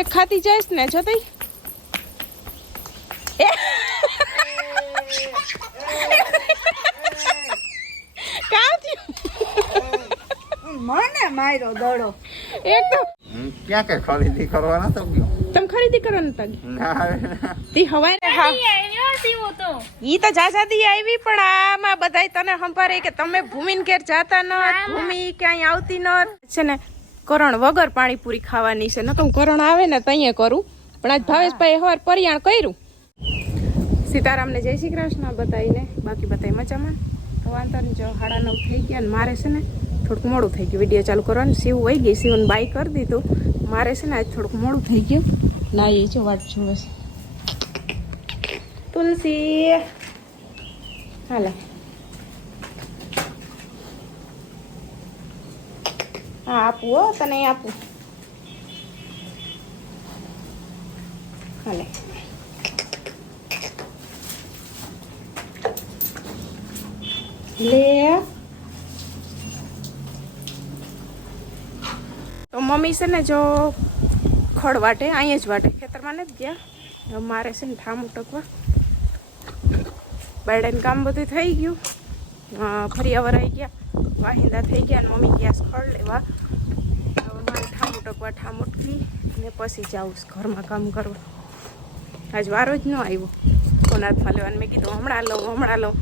એક ખાતી જઈશ ને જો તઈ. એ. કામ થયું? મને માર્યો દડો. એક ક્યાં કે ખરીદી કરવા નતો ગયો. તમે ખરીદી કરવાનું તગ ના તી હવારે હા ઈ તો જાજાદી આવી પણ આમાં બધાય તને સંભારે કે તમે ભૂમિન ઘેર જાતા ન ભૂમિ ક્યાંય આવતી ન છે ને કરણ વગર પાણીપુરી ખાવાની છે. ન તો હું કરણ આવે ને તઈએ કરું. પણ આજ ભાવેશભાઈ હવાર પરિયાણ કર્યું. સીતારામને જય શ્રી કૃષ્ણ બતાવીને. બાકી બતાવી મજામાં? તો વાંધો નહીં, જો સાડા નવ થઈ ગયા ને મારે છે ને થોડુંક મોડું થઈ ગયું. વીડિયો ચાલુ કરવાનું. સીવું વહી ગઈ. સીવું બાય કરી દીધું. મારે છે ને આજ થોડુંક મોડું થઈ ગયું. ના, એ જો વાટ જોવે છે. તુલસી. હાલે. હા, આપું હો, તને આપું. હાલે. લે. તો મમ્મી છે ને જો ખડ વાટે, અહીંયા જ વાટે. ખેતરમાં નથી ગયા. મારે છે ને ઠામ ઉટકવા. બાયડાનું કામ બધું થઈ ગયું. ફરી અવર વરાઈ ગયા. વાહિંદા થઈ ગયા મમ્મી ગયા ખડ લેવા. ઉટકવા ઠામ ને પછી જાઉં ઘરમાં કામ કરવા. આજ વારો જ ન આવ્યો. ફોન હાથમાં લેવાનું મેં કીધું, હમણાં લઉં હમણાં લઉં.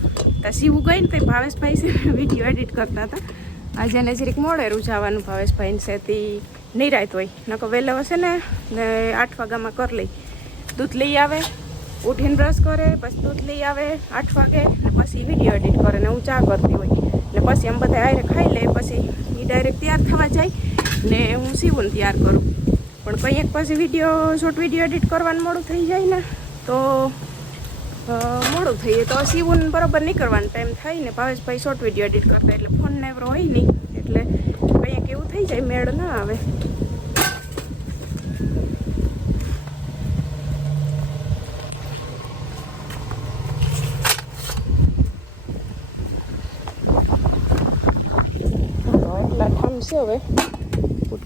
તો સીવું ગઈ ને તે ભાવેશભાઈ છે વીડિયો એડિટ કરતા હતા. આજે એને જરીક મોડેરું જવાનું, ભાવેશભાઈને છે તે નિરાયત હોય. નકો વહેલો હશે ને ને આઠ વાગ્યામાં કરી લઈ. દૂધ લઈ આવે, ઉઠીને બ્રશ કરે, પછી દૂધ લઈ આવે આઠ વાગે, ને પછી વીડિયો એડિટ કરે ને હું ચા કરતી હોય. ને પછી એમ બધા આયરે ખાઈ લે, પછી એ ડાયરેક્ટ તૈયાર થવા જાય. ને હું સીવું તૈયાર કરું. પણ કંઈક પછી વીડિયો શોર્ટ વીડિયો એડિટ કરવાનું મોડું થઈ જાય ને, તો મોડું મોડું થઈએ. તો સીવું બરાબર નહીં કરવાનો ટાઈમ થાય ને, ભાવેશભાઈ શોર્ટ વીડિયો એડિટ કરતા એટલે ફોન ને એવરો હોય નહીં. એટલે કંઈક એવું થઈ જાય, મેળ ના આવે. ઠામશે હવે.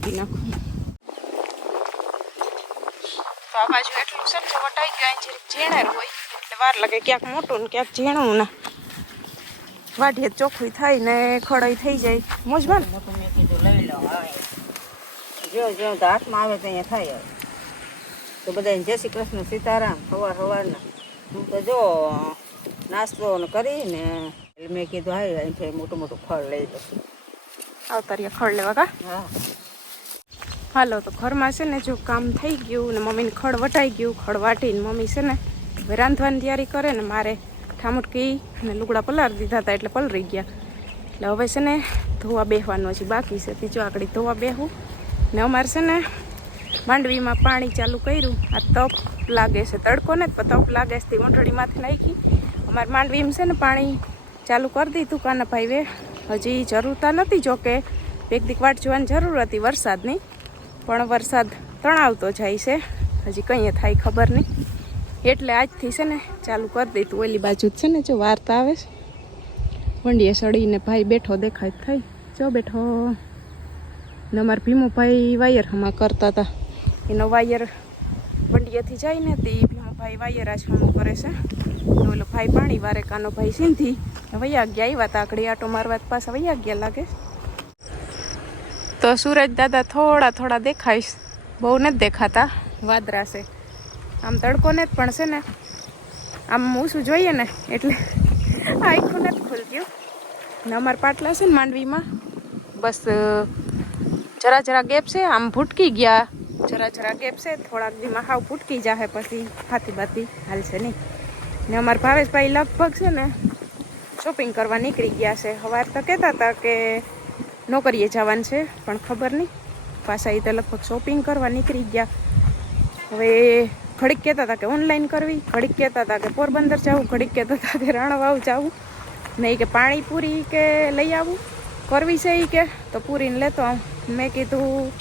ઉટકી નાખું. તો આ બાજુ એટલું છે ને જો વટાઈ ગયું અહીં જરીક ઝીણેર હોય એટલે વાર લાગે ક્યાંક મોટું ને ક્યાંક ઝીણું ને. વાઢીએ ચોખ્ખું થાય ને ખડાઈ થઈ જાય. મોજમાં મોટું મેં કીધું લઈ લો જો જો તો હાથમાં આવે તો અહીંયા થાય. તો બધાને જય શ્રી કૃષ્ણ સીતારામ સવાર સવારના હું તો જો નાસ્તો ને કરીને એટલે મેં કીધું હાય અહીંથી મોટું મોટું ફળ લઈ લો. આવતા રહ્યા ખડ લેવા કા? હા. હાલો, તો ઘરમાં છે ને જો કામ થઈ ગયું ને મમ્મીને ખડ વટાઈ ગયું, ખડ વાટીને મમ્મી છે ને હવે રાંધવાની તૈયારી કરે ને મારે ઠામુટકી અને લુગડા પલાર દીધા હતા એટલે પલરી ગયા. એટલે હવે છે ને ધોવા બેસવાનું હજી બાકી છે ત્રીજો આકડી ધોવા બેહું. ને અમારે છે ને માંડવીમાં પાણી ચાલુ કર્યું. આ તપ લાગે છે, તડકો ને તપ લાગે છે, તે ઊંટડીમાંથી નાખી. અમારે માંડવીમાં છે ને પાણી ચાલુ કરી દીધું, કાના ભાઈએ હજી જરૂરતા નથી જોકે એક દીક વાટ જોવાની જરૂર હતી વરસાદની. પણ વરસાદ તણાવતો જાય છે. હજી કંઈ થાય ખબર નહીં. એટલે આજથી છે ને ચાલુ કરી દીધું ઓલી બાજુ જ છે ને જો વાર્તા આવે છે. વંડીએ સડીને ભાઈ બેઠો દેખાય થઈ જો બેઠો. ને અમારા ભીમુભાઈ વાયર હમા કરતા હતા. એનો વાયર વંડીએથી જાય ને તે ભીમુભાઈ વાયર આજ હમું કરે છે. ઓલો ભાઈ પાણી વારે કાનો ભાઈ સિંધી. વૈયા ગયા, આવ્યા તા આકડી આટો મારવા પાછા વૈયા ગયા લાગે તો સૂરજ દાદા થોડા થોડા દેખાઈશ બહુ નથી દેખાતા, વાદરા છે. આમ તડકો ને જ પણ છે ને, આમ ઊંસું જોઈએ ને, એટલે આખું નથી ગયું ને અમારા પાટલા છે ને માંડવીમાં, બસ જરા જરા ગેપ છે, આમ ભૂટકી ગયા. જરા જરા ગેપ છે, થોડાક દીમાં હાવ ભૂટકી જાહે પછી હાથી બાતી હાલશે નહીં. ને અમારા ભાવેશભાઈ લગભગ છે ને શોપિંગ કરવા નીકળી ગયા છે. સવાર તો કહેતા હતા કે નોકરીએ જવાનું છે, પણ ખબર નહીં. પાછા એ તો લગભગ શોપિંગ કરવા નીકળી ગયા. હવે ઘડીક કહેતા હતા કે ઓનલાઈન કરવી, ઘડીક કહેતા હતા કે પોરબંદર જવું, ઘડીક કહેતા હતા કે રાણાવાવ જવું. નહીં કે પાણીપુરી કે લઈ આવું. કરવી છે એ કે, તો પૂરીને લેતો આવું. મેં કીધું,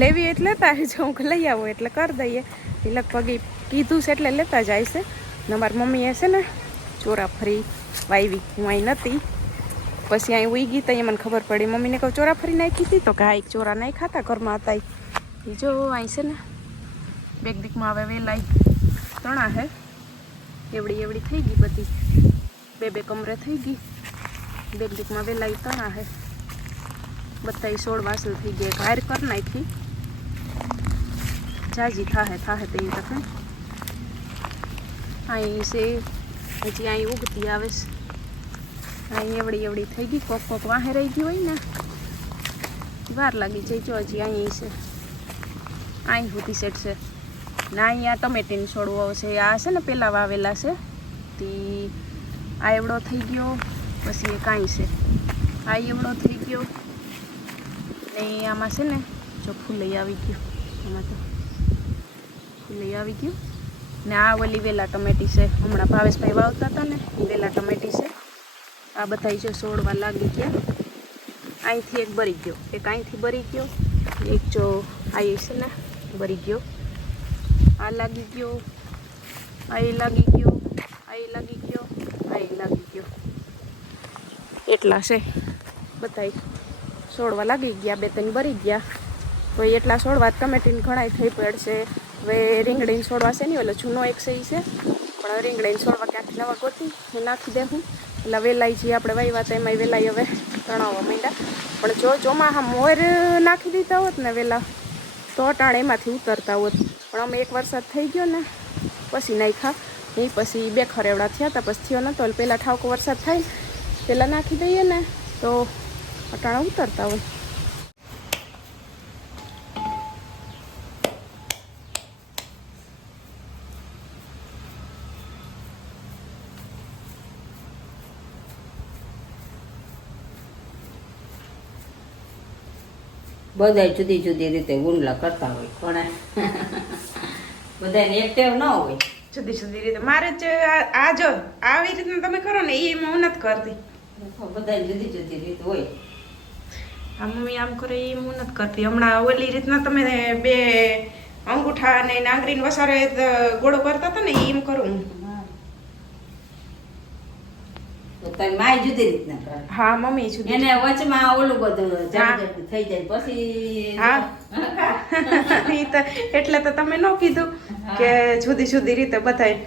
લેવી એટલે લેતા જો, હું લઈ આવું એટલે કરી દઈએ. એ લગભગ એ કીધું છે એટલે લેતા જાય છે. ને મારી મમ્મીએ છે ને ચોરા ફરી વાવી હું અહીં નથી પછી અહીં ઉઈ ગઈ ત્યાં મને ખબર પડી. મમ્મીને કહું ચોરાફરી નાખી હતી? તો હા, એક ચોરા નહીં ખાતા ઘરમાં હતા જો અહીં છે ને, બેગ દીકમાં હવે વેલાઈ તણા હે. એવડી એવડી થઈ ગઈ બધી. બે બે કમરે થઈ ગઈ. બેગ દીકમાં વેલાઈ તણા હે. બધા સોળ વાસલ થઈ ગયા. ઘાયર કર નાખી. જાજી થાહે થાહે તે તકે અહીં છે, હજી અહીં ઉગતી આવે છે. અહીં એવડી એવડી થઈ ગઈ, કોક કોક વાહે રહી ગઈ હોય ને. વાર લાગી જાય જો હજી અહીં છે. અહીં સુધી સેટ છે. ને અહીંયા ટમેટીની છોડવો છે. આ છે ને પહેલાં વાવેલા છે. તે આ એવડો થઈ ગયો, પછી એ કાંઈ છે. આ એવડો થઈ ગયો. ને આમાં છે ને જો ફૂલઈ આવી ગયું. આમાં તો ફૂલઈ આવી ગયું. ને આ ઓલી વેલા ટમેટી છે. હમણાં ભાવેશભાઈ વાવતા હતા ને વેલા ટમેટી છે. આ બધા જો સોડવા લાગી ગયા. અહીંથી એક બરી ગયો. એક અહીંથી બરી ગયો, એક જો આ છે ને, બરી ગયો. આ લાગી ગયો આ લાગી ગયો આ લાગી ગયો આ લાગી ગયો. એટલા છે બધાય. સોડવા લાગી ગયા, બે ત્રણ બરી ગયા. તો એટલા સોડવા કમેટીને ઘણાય થઈ પડશે. હવે રીંગણીને સોડવા છે નહીં ઓલો જૂનો એક સહી છે. પણ રીંગણીને સોડવા ક્યાંક નવા ગોતી, હું નાખી દેવું એટલે વેલાઈ જે આપણે વાવ્યા હતા એમાં વેલાઈ હવે તણાવવા માંડ્યા. પણ જો ચોમાહા મોર નાખી દીધા હોત ને વેલા, તો અટાણે એમાંથી ઉતરતા હોત. પણ અમે એક વરસાદ થઈ ગયો ને, પછી નાખ્યા. એ પછી બે ખરેવડા થયા હતા પછી થયો નતો. તો પહેલાં ઠાવકો વરસાદ થાય પહેલાં નાખી દઈએ ને, તો અટાણા ઉતરતા હોય. બધાય જુદી જુદી રીતે ગુંડલા કરતા હોય પણ બધાને એક ટેવ ન હોય. જુદી જુદી રીતે. મારે જ આ- જો આવી રીતના તમે કરો ને એ હું નથી કરતી. બધાય જુદી જુદી રીત હોય. આ મમ્મી આમ કરે એ હું નથી કરતી. હમણાં ઓલી રીતના તમે બે અંગૂઠા અને નાગરીને વસારે ગોળો કરતા હતા ને એમ કરું હું. તો તારી માય જુદી રીતના કરે હા મમ્મી જુદી. એને વચમાં ઓલું બધું થઈ જાય પછી હા. એટલે તો તમે ન કીધું કે જુદી જુદી રીતે બધાય.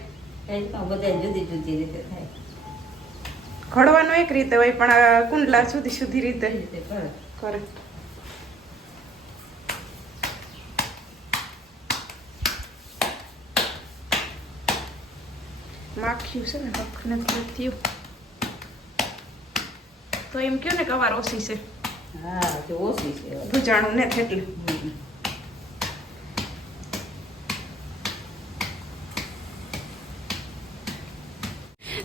એ જુદી જુદી રીતે થાય. ઘડવાનું એક રીતે હોય પણ આ કુંડલા જુદી જુદી રીતે. કરે. માખ્યું છે ને હક નથી થયું. તો એમ કયો ને કે ઓછી છે. હા તો ઓછી છે ભૂજાણું ને એટલે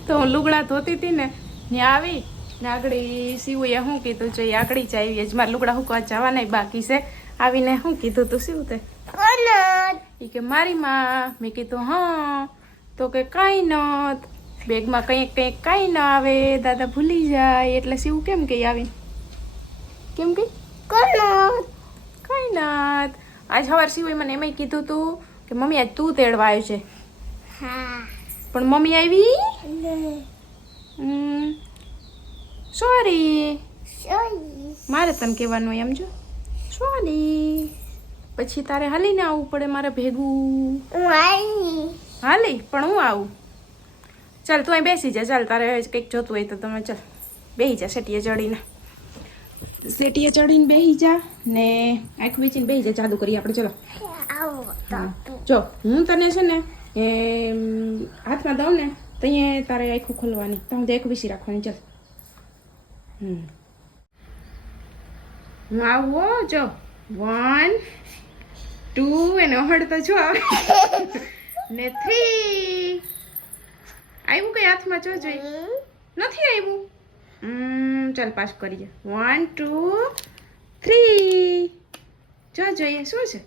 તો હું લુગડા ધોતી હતી ને ત્યાં આવી ને આગળ સીવું એ શું કીધું છે આગળ જ આવી જ મારા લુગડા હુકવા જવાના બાકી છે. આવીને શું કીધું તું સીવું તે? ઈ કે મારી માં. મેં કીધું હા. તો કે કાંઈ નત. બેગમાં કંઈક કંઈક કાંઈ ના આવે દાદા ભૂલી જાય એટલે શિવ કેમ કે આવીને કેમ કે? કાંઈ ના આજ સવાર સિવાય મને એમાંય કીધું તું કે મમ્મી આજ તું તેડવા આવ્યો છે. પણ મમ્મી આવી? સોરી મારે તને કહેવાનું એમ જો. સોરી પછી તારે હાલીને આવવું પડે મારે ભેગું. હાલી પણ હું આવું? ચાલ તું અહીં બેસી જા ચાલ તારે કંઈક જોતું હોય તો તમે ચાલ બેસી જા સેટીએ ચડીને. સેટીએ ચડીને બેસી જા ને આંખ વીચીને બેસી જા જાદુ કરી આપણે ચલો. જો હું તને છે ને એ હાથમાં દઉં ને તો અહીંયા તારે આખું ખોલવાની. તો હું આંખ વીસી રાખવાની ચાલ. હમ. હું આવો જો. વન ટુ એને ઓહડ તો જો. આવે ને થ્રી આવ્યું કઈ હાથમાં જો જોઈ. નથી આવ્યું હમ ચાલ પાસ કરીએ. વન ટુ થ્રી જો જોઈએ શું છે?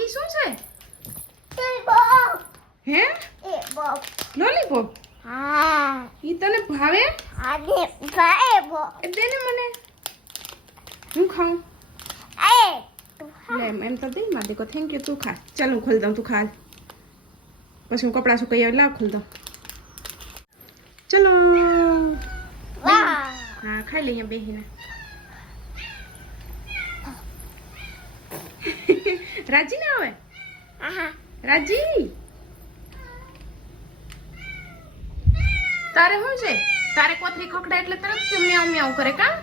ઈ શું છે? હે? લોલીપોપ ઈ તને ભાવે? એ દે ને મને. હું ખાઉં? લે એમ તો દઈ માં દેખો. થેન્ક યુ તું ખા. ચાલ હું ખોલી દઉં તું ખા. પછી હું કપડાં સુકાઈ આવે લાવ ખોલી દઉં ચલો હા ખાઈ લઈએ બેહીને રાજી ના આવે રાજી તારે શું છે તારે કોથળી ખકડા એટલે તરત કે મ્યાઉ મ્યાઉ કરે કા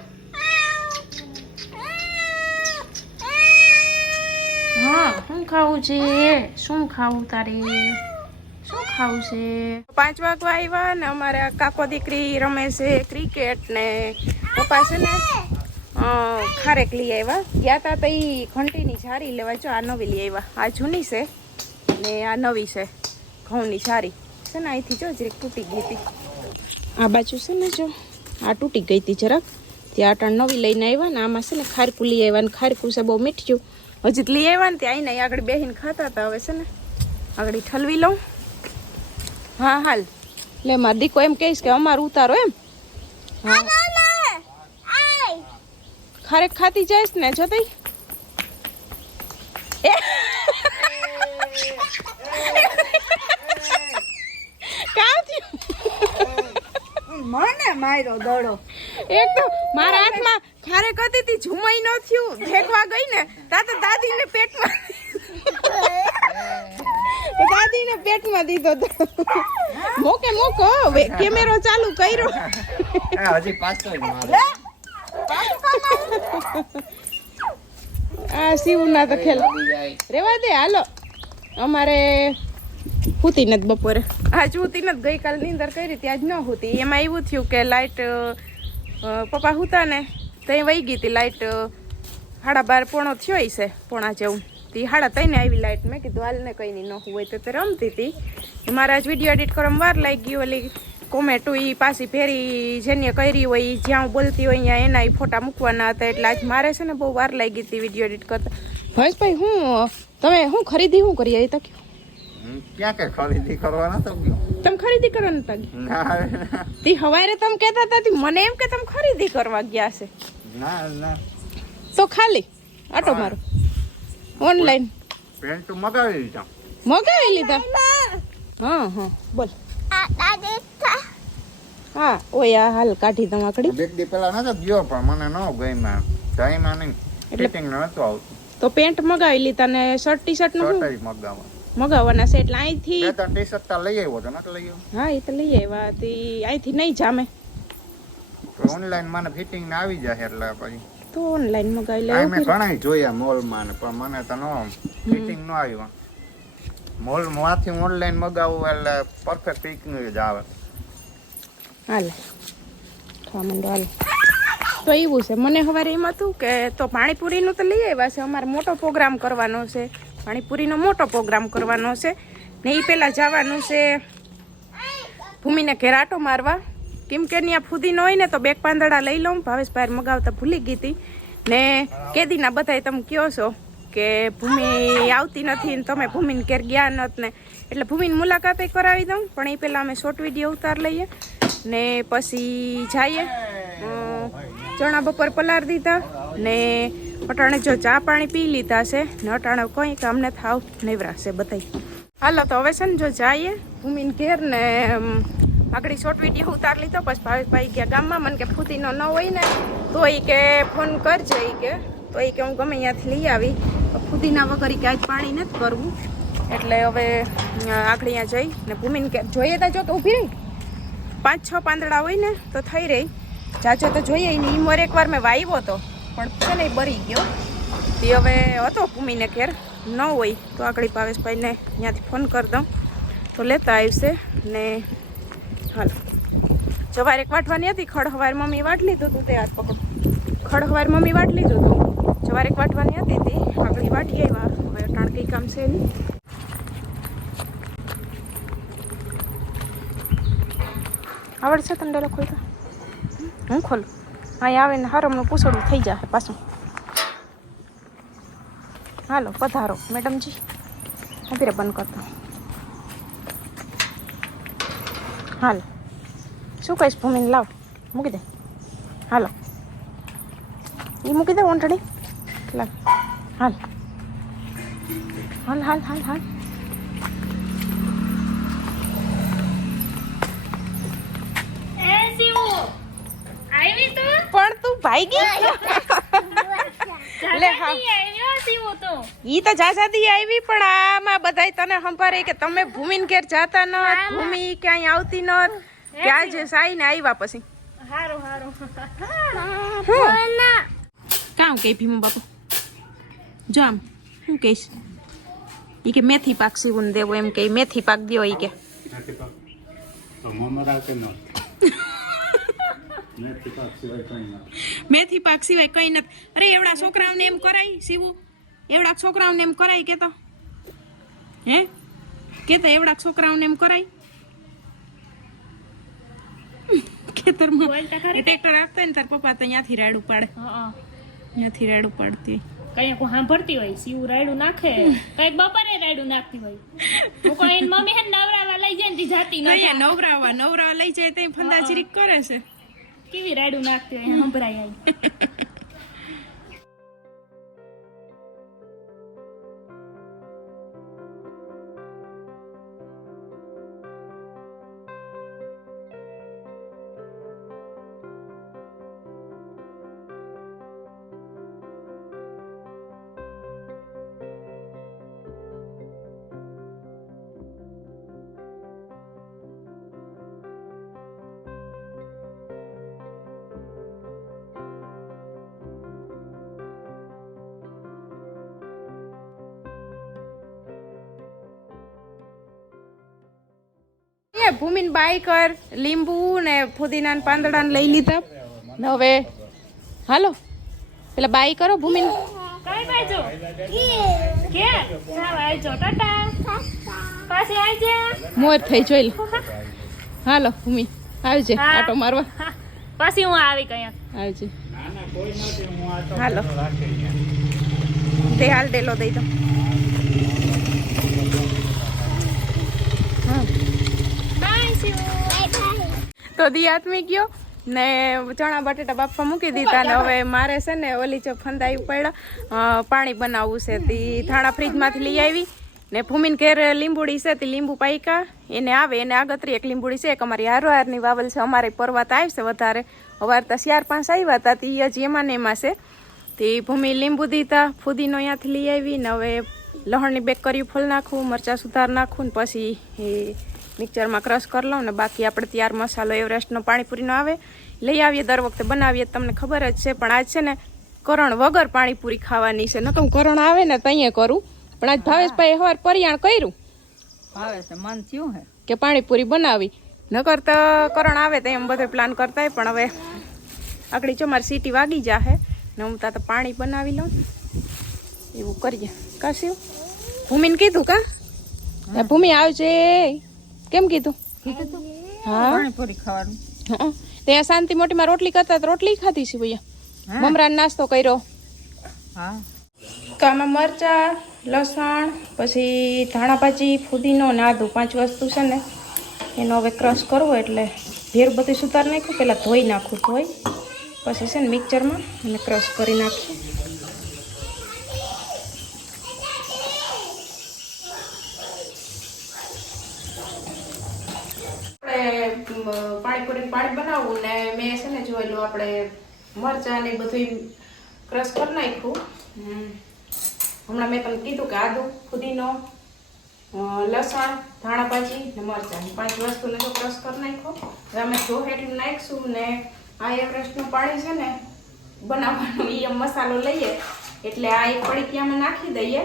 હા શું ખાવું છે શું ખાવું તારે ખાવું છે પાંચ વાગવા આવ્યા ને અમારા કાકો દીકરી રમે છે ક્રિકેટ ને. પપ્પા છે ને ખારેક લઈ આવ્યા ગયા તા તો એ ઘંટીની જારી લેવા. જો આ નવી લઈ આવ્યા આ જૂની છે ને આ નવી છે. ઘઉંની જારી છે ને અહીંથી જો જરીક તૂટી ગઈ હતી. આ બાજુ છે ને જો, આ તૂટી ગઈ હતી જરાક. ત્યાં અટાણ નવી લઈને આવ્યા ને આમાં છે ને ખારકું લઈ આવ્યા ને ખારકું છે બહુ મીઠ્યું હજી લઈ આવ્યા ને ત્યાં આવીને આગળ બેહીને ખાતા હતા હવે છે ને. આગળ ઠલવી લઉં. હા હાલ. લે માર દીકો એમ કહીશ કે અમાર ઉતારો એમ. હા. ખારેક ખાતી જઈશ ને જો તઈ. એ! કામ મને માર્યો દડો. એક તો મારા હાથમાં ખારેક હતી તી ઝુમાઈ ન થયું. ફેંકવા ગઈ ને તા તો દાદીને પેટમાં દાદીને પેટમાં દીધો તો. મોકે મોકો હવે કેમેરો ચાલુ કર્યો. હજી પાછો જ મારે. આ શિવના તો ખેલ. રેવા દે હાલો. અમારે હુતી નથી બપોરે. આજ હુતી નથી ગઈકાલ નીંદર કરી ત્યાં જ ન હુતી. એમાં એવું થયું કે લાઇટ પપ્પા હુતા ને ત્યાં વહી ગઈ હતી લાઇટ સાડા બાર પોણો થયો છે પોણા જેવું. તી સાડા ત્રણે આવી લાઇટ મેં કીધું હાલ ને કંઈ નહીં ન હોય તો તે રમતી હતી. મારે આજ વીડિયો એડિટ કરવામાં વાર લાગી ગયું ઓલી કોમેટો એ પાછી ફેરી જેને કરી હોય ઈ જ્યાં હું બોલતી હોય અહીંયા એના એ ફોટા મૂકવાના હતા. એટલે આજ મારે છે ને બહુ વાર લાગી હતી વીડિયો એડિટ કરતા. ભાઈ હું તમે શું ખરીદી શું કરી આવી તક? ક્યાં કે ખરીદી કરવા નતો તમે ખરીદી કરવા નતા ગયા તી હવારે તમે કહેતા હતા મને એમ કે તમે ખરીદી કરવા ગયા છે. ના ના. તો ખાલી આટો મારો. ઓનલાઈન. પેન્ટ મગાવી લીધા. મગાવી લીધા? હા હા. બોલ. હા ઓય આ હાલ કાઢી તમાકડી બે દી પેલા નતો ગયો પણ મને ન ગઈમાં જઈમાં નહીં. ફિટિંગ નતો આવતું. તો પેન્ટ મગાવી લીધા ને શર્ટ ટી શર્ટનું મગાવવા. મગાવવાના છે એટલે અહીંથી ટી શર્ટ તો લઈ આવ્યો તો નતો લઈ આવ્યો. હા એ તો લઈ આવ્યા તી અહીંથી નહીં જામે. ઓનલાઈન મને ફિટિંગ ના આવી જાય એટલે પછી તો ઓનલાઈન મગાવી લેવું મેં ઘણા જોયા મોલમાં ને પણ મને તો નો ફિટિંગ ન આવ્યું મોલમાંથી ઓનલાઈન મગાવું એટલે પરફેક્ટ ફિટિંગ જ આવે. હાલ. ખાવા માંડો હાલે. તો એવું છે મને સવારે એમ હતું કે તો પાણીપુરીનું તો લઈ આવ્યા છે અમારે મોટો પ્રોગ્રામ કરવાનો છે. પાણીપુરીનો મોટો પ્રોગ્રામ કરવાનો છે. ને એ પહેલાં જવાનું છે ભૂમિને ઘેરાટો મારવા. કેમ કે ત્યાં ફૂદીનો હોય ને તો બેક પાંદડા લઈ લઉં. ભાવેશ ભાઈ મગાવતા ભૂલી ગઈ હતી. ને કેદીના બધાય તમે કહો છો કે ભૂમિ આવતી નથી ને તમે ભૂમિને ઘેર ગયા નત ને. એટલે ભૂમિની મુલાકાતે કરાવી દઉં, પણ એ પહેલાં અમે શોર્ટ વીડિયો ઉતાર લઈએ. ને પછી જઈએ. ચણા બપોર પલાર દીધા. ને અટાણે જો ચા પાણી પી લીધા છે. ને અટાણે કંઈ કે અમને થાવ નેવરાશે બધાય. હાલો તો હવે છે ને જો જઈએ ભૂમિને ઘેર ને આગળ શોર્ટ વીડિયો ઉતાર લીધો, પછી ભાવેશભાઈ ગયા ગામમાં. મને કે ફૂતીનો ન હોય ને, તો એ કે ફોન કરજે એ કે. તો એ કે હું ગમે ત્યાંથી લઈ આવી. ફૂદીના વગર કે આજ પાણી નથી કરવું એટલે હવે આગળ અહીંયા જઈ ને ભૂમિને કે જોઈએ તો જો તો ઊભી રહી. પાંચ, છ પાંદડા હોય ને, તો થઈ રહી. જાજો તો જોઈએ ને. એ મોર એકવાર મેં વાવ્યો હતો પણ છે ને બરી ગયો. તે હવે હતો ભૂમિને ઘેર. ન હોય. તો આગળ ભાવેશભાઈને ત્યાંથી ફોન કરી દઉં. તો લેતા આવશે ને હાલ. જવાર એક વાટવાની હતી ખડહવાર મમ્મી વાટ લીધું હતું તે હાથ પકડ ખડહવાર મમ્મી વાટ લીધું હતું. જવાર એક વાટવાની હતી તે, આગળ વાટી આવ્યા. હવે કારણ કંઈ કામ છે નહીં. આવડશે તને ડેલો ખોલતા? હું ખોલું? અહીં આવીને હરમનું પૂછડું થઈ જાય પાછું. હાલો, પધારો, મેડમજી. અત્યારે બંધ કરતો. હાલો શું કહીશ ભૂમિને લાવ મૂકી દે હાલો એ મૂકી દે ઓંટણી લાવ હાલ હાલ હાલ હાલ હાલ પણ તું ભાઈ ગઈ લે હા. તો ઈ તો જાજાદી આવી પણ આમાં બધાય તને સંભારે કે તમે ભૂમિન ઘેર જાતા ન ભૂમિ ક્યાંય આવતી ન કે આજે સાઈને આવ્યા પછી. હારું હારું. કામ કે ભીમો બાપુ? જો આમ શું કહીશ? ઈ કે મેથી પાક સીવું દેવો એમ કે મેથી પાક દો ઈ કે. નથી પાક. તો મમરા કે ન પાક સિવાય કંઈ મેથી પાક સિવાય કઈ નથી. અરે એવડા છોકરાઓને એમ કરાય સીવું એવડા છોકરાઓને એમ કરાય કે તો હે? કે તો એવડા છોકરાઓને એમ કરાય. ખેતરમાં ટ્રેક્ટર આપતા ને તાર પપ્પા તો ત્યાંથી રાડું પાડે. હા ત્યાંથી રાડું પાડતી કઈ કોઈ સાંભળતી હોય સીવું રાયડું નાખે. કંઈક બપોરે રાયડું નાખતી હોય. કોઈ એની મમ્મી હે નવરાવા લઈ જાય ને જાતી નવરાવા નવરાવા લઈ જાય તે ફંદાચીરી કરે છે. કેવી રાયડું નાખતી હોય સંભળાય આવી. ભૂમિન બાઈકર લીંબુ ને ફુદીના ને પાંદડા ને લઈ લીધા. હવે હાલો. પેલા બાઈ કરો ભૂમિન. કઈ બાજુ? કે આવજો ટાટા. પાછી આવજે. મોર થઈ જોઈ લો હાલો ભૂમિ આવજે. આટો મારવા. પછી હું આવી કયા આવજે. ના ના કોઈ નથી હું આ તો હાલો. તે હાલ ડેલો દઈ દો હા બાય સીવું તો દી આત્મી ગયો ને ચણા બટેટા બાફવા મૂકી દીધા ને હવે મારે છે ને ઓલી જો ફંદાઈ પડ્યા. પાણી બનાવવું છે તે થાણા ફ્રીજમાંથી લઈ આવી ને ભૂમિન ઘેર લીંબુડી છે તે લીંબુ પાઈકા એને આવે, એને આગતરી એક લીંબુડી છે, એક અમારી હારવારની વાવલ છે, અમારે પરવાત આવશે વધારે. અવાર તો ચાર પાંચ આવ્યા હતા તે હજી એમાં ને એમાં છે. તે ભૂમિ લીંબુ દીધા, ફુદીનો અહીંયાથી લઈ આવી ને હવે લહણની બેક કરી ફૂલ નાખું મરચાં સુધાર નાખું ને પછી મિક્સરમાં ક્રશ કરી લઉં ને બાકી આપણે ત્યાર મસાલો એવરેસ્ટનો પાણીપુરીનો આવે લઈ આવીએ દર વખતે બનાવીએ તમને ખબર જ છે પણ આજ છે ને કરણ વગર પાણીપુરી ખાવાની છે. નકર હું કરણ આવે ને તઈએ કરું પણ આજ ભાવેશભાઈ હવાર પરિયાણ કર્યું ભાવેશ મન થયું હે. કે પાણીપુરી બનાવી. નકર તો કરણ આવે તો એમ બધે પ્લાન કરતા હોય પણ હવે આગળ જો મારી સીટી વાગી જાહે ને હું તા તો પાણી બનાવી લઉં. એવું કરીએ. કાશ્યું ભૂમિને કીધું કા? ભૂમિ આવજે. કેમ કીધું? હા. ત્યાં શાંતિ મોટીમાં રોટલી કરતા રોટલી ખાધી છે ભૈયા. મમરા નાસ્તો કર્યો. તો આમાં મરચાં લસણ પછી ધાણા ભાજી ફુદીનો ને આદુ પાંચ વસ્તુ છે ને એનો હવે ક્રશ કરવો એટલે ભેર બધું સુધાર નાખ્યું પહેલાં ધોઈ નાખું ધોઈ પછી છે ને મિક્સરમાં અને ક્રશ કરી નાખીએ આપણે પાણીપુરી પાણી બનાવવું ને છે આપણે મરચાં ને બધું ક્રશ કરી નાખ્યું. હમ. હમણાં મેં તમને કીધું કે આદુ ફુદીનો લસણ ધાણા ભાજી ને મરચાં. પાંચ વસ્તુને તો ક્રશ કરી નાખો હવે અમે જો એટલું નાખીશું ને આ એવરેસ્ટનું પાણી છે ને બનાવવાનું એ મસાલો લઈએ. એટલે આ એક પડીકી અમે નાખી દઈએ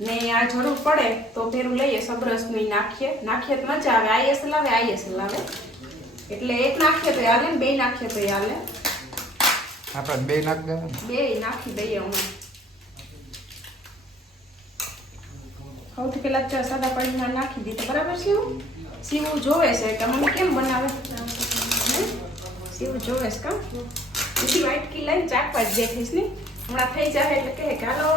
ને આ જરૂર પડે તો ભેરું લઈએ સબરસનું નાખીએ. નાખીએ તો મજા આવે. આઈએસ લાવે આઈએસ લાવે એટલે એક નાખીએ તો હાલે ને બે નાખીએ તો હાલે. આપણે બે નાખ દે. બે નાખી દઈએ અમે. સૌથી પહેલા ચા સાદા પાણીમાં નાખી દીધું બરાબર સીવું સીવું જોવે છે કે મમ્મી કેમ બનાવે? હે? સીવું જોવે છે કા બીજી વાટકી લઈને ચાકવા જ દેખીશ ને. હમણાં થઈ જાય એટલે કહે કે હાલો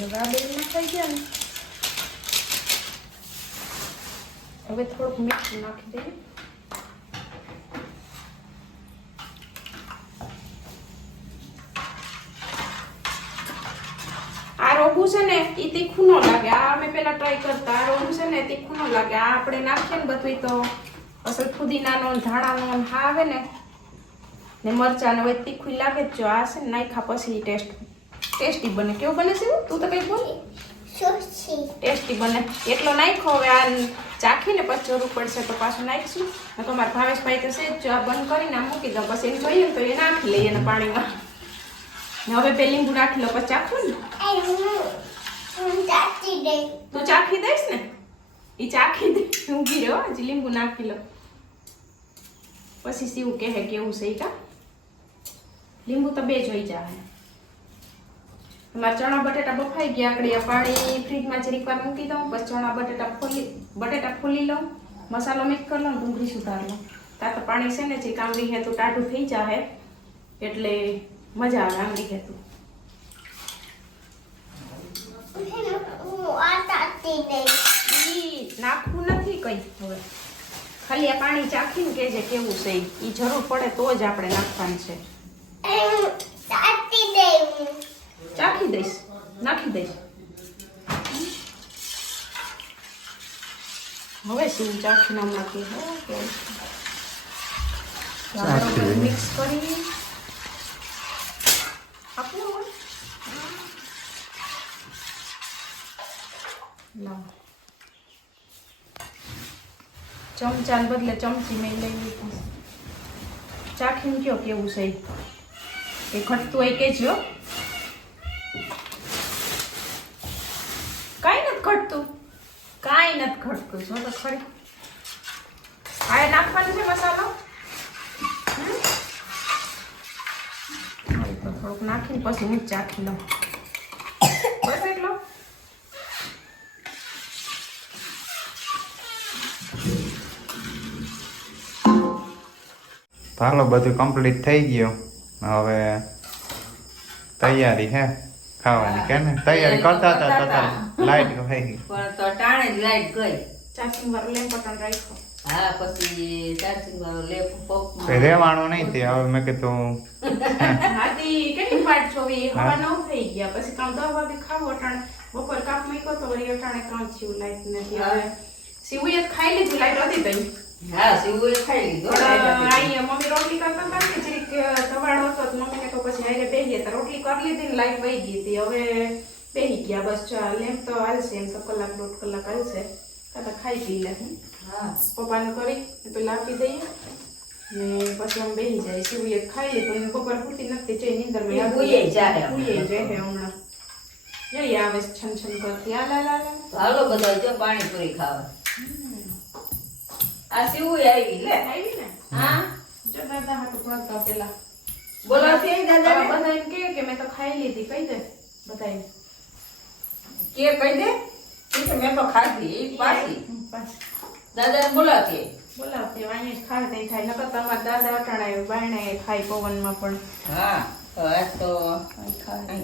આપો રાબેલમાં થઈ ગયા ને. હવે થોડુંક મીઠું નાખી દઈએ. આ રોગું છે ને એ તીખું ન લાગે. આ અમે પેલા ટ્રાય કરતા. આ રોગું છે ને તીખું ન લાગે. આ આપણે નાખીએ ને બધું તો અસલ ફુદીનાનો ધાણાનો હા આવે ને ને મરચાં ને હવે તીખું લાગે જ જો. આ છે ને, નાખ્યા પછી ટેસ્ટ ટેસ્ટી બને. કેવું બને છે? તું તો કઈ બોલ. ટેસ્ટી બને. એટલો નાખ્યો હવે આ ચાખીને પછી જરૂર પડશે તો પાછું નાખીશું. ને તો મારા ભાવેશભાઈ તો છે જ આ બંધ કરીને આમ મૂકી દઉં પછી એને જોઈએ ને તો એ નાખી લઈએ ને પાણીમાં. હવે બે લીંબુ નાખી લો પછી ચાખું ને? તું ચાખી દઈશ ને? એ ચાખી દે. ઊભી રહ્યો હજી લીંબુ નાખી લો. પછી સીવું કહે કેવું છે કા? લીંબુ તો બે જોઈ જાય મારા ચણા બટેટા બફાઈ ગયા. આ પાણી ફ્રીજમાં જરીક વાર મૂકી દઉં, પછી ચણા બટેટા ફોલી બટેટા ફોલી લઉં, મસાલો મિક્સ કરી લઉં, ડુંગળી સુધાર લઉં. ત્યાં તો પાણી છે ને, જે કામડી હેતું ટાઢું થઈ જાય એટલે મજા આવે આંગળી હેતું નાખવું નથી કઈ હવે. ખાલી આ પાણી ચાખીને કેજે કેવું છે. ઈ. જરૂર પડે તો જ આપણે નાખવાનું છે. ચાખી દઈશ નાખી દઈશ હવે શું ચાખીને હો બરોબર મિક્સ કરી આપવું હવે? બદલે ચમચી મેં લઈ લીધી ચાખીને કયો કેવું છે એ ઘટતું હોય કેજો કાંઈ નથી ઘટતું કાંઈ નથી ઘટતું જો તો ખરી આ એ નાખવાનું છે મસાલો હમ? હા, એ તો થોડુંક નાખીને પછી હું જ ચાખી લઉં બસ એટલો તો હાલો બધું કમ્પ્લીટ થઈ ગયું હવે તૈયારી હે ખાવાની કે ને તૈયારી કરતા હતા તથા લાઈટ ગઈ પણ તો ટાણે જ લાઈટ ગઈ ચાચી વાળો લેમ્પ પટણ રાખ્યો. હા પછી ચાર્જિંગ વાળો લેપ પગ રહેવાનું નહીં તે હવે મેં કીધું હાથી કેટલી વાટ જોવી? હવા નવ થઈ ગયા. પછી કામ દસ વાગે ખાવું અટાણે બપોર કાપ મૂક્યો તો વળી અટાણે કામ થયું લાઈટ નથી હવે સીવું ખાઈ લીધું લાઈટ હતી તઈ હા સીવું ખાઈ લીધો. પણ મમ્મી રોટલી કરતા હતા ને જરીક ધવાડો હતો તો મમ્મીને કહું પછી હારે બેહીએ તો રોટલી કરી લીધી ને લાઈટ વહી ગઈ હતી. હવે બેહી ગયા. બસ ચા લેમ્પ તો હાલશે એમ તો કલાક દોઢ કલાક હાલશે. કાં ખાઈ પી લે હા. પપ્પાને કરી પેલા આપી દઈએ. ને પછી આમ બેહી જાય સીવું એક ખાઈ લીધું ને બપોર પૂરતી નથી જઈ નીંદર એ ભૂઈ જાય. ભૂઈ જાય હમણાં. જઈ આવે છે છન છન કરતી. આ લા લા લા તો હાલો બધા જો પાણીપુરી ખાવા. આ સીવું આવી લે. આવી ને? હા. જો દાદા હાટું પડતા પેલા. બોલાવતી છે દાદા. બધા એમ કે મેં તો ખાઈ લીધી કહી દે બધા કે કહી દે? તો મેં તો ખાધી પાછી. બસ દાદા બોલાતી બોલાવતી વાણી ખાય તઈ ખાય. નકર તમારા દાદા અટાણાય બાયણે ખાય પવનમાં પણ. હા તો આજ તો ખાય.